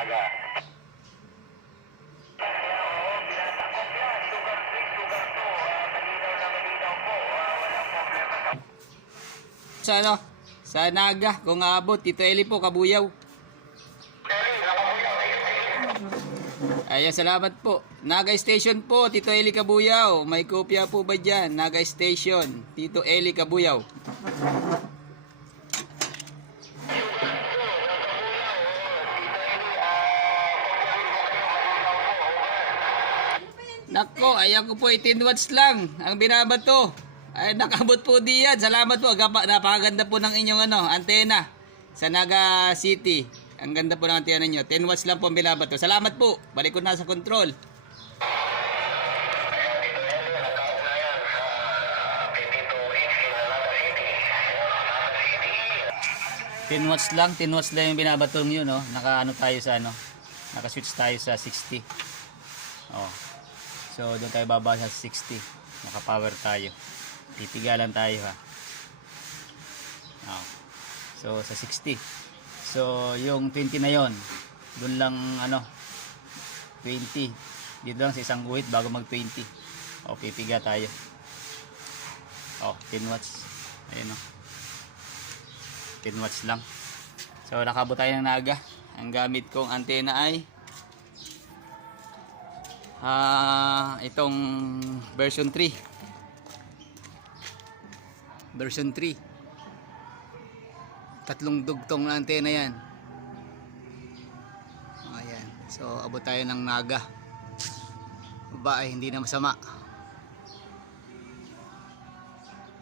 umaga. Oo, binatakop yan. Lugar 3, lugar 2. Malinaw na malinaw po. Walang problema sa... Sa ano? Sa Naga, kung aabot, Tito Eli po, Kabuyaw. Ayan, salamat po. Naga Station po, Tito Eli Kabuyaw. May kopya po ba dyan? Naga Station, Tito Eli Kabuyaw. Nako, ayan ko po 18 watts lang ang binabato. Ay, nakabot po diyan. Salamat po. Napakaganda po ng inyong antena sa Naga City. Ang ganda po ng antena nyo. 10 watts lang po ang binabato. Salamat po. Balik ko na sa control. 10 watts lang. 10 watts lang yung binabato nyo, no? Naka-ano tayo sa Naka-switch tayo sa 60. Oh. So, doon tayo bababa sa 60. Naka-power tayo. Titigalan tayo, ha. Oh. So, sa 60. So, yung 20 na yon, doon lang 20. Dito lang sa isang guhit bago mag-20. O, pipiga tayo. O, 10 watts. Ayun, 10 watts lang. So, nakabot tayo ng Naga. Ang gamit kong antena ay itong version 3. Version 3. Tatlong dugtong na antena yan. Ayan. So, abot tayo ng Naga. Baba ay hindi na masama.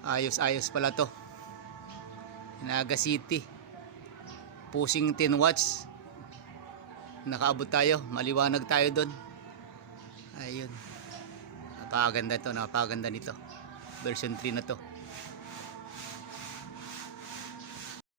Ayos-ayos pala to. Naga City. Pushing 10 watts. Nakaabot tayo. Maliwanag tayo doon. Ayun. Napakaganda ito. Napakaganda nito. Version 3 na to.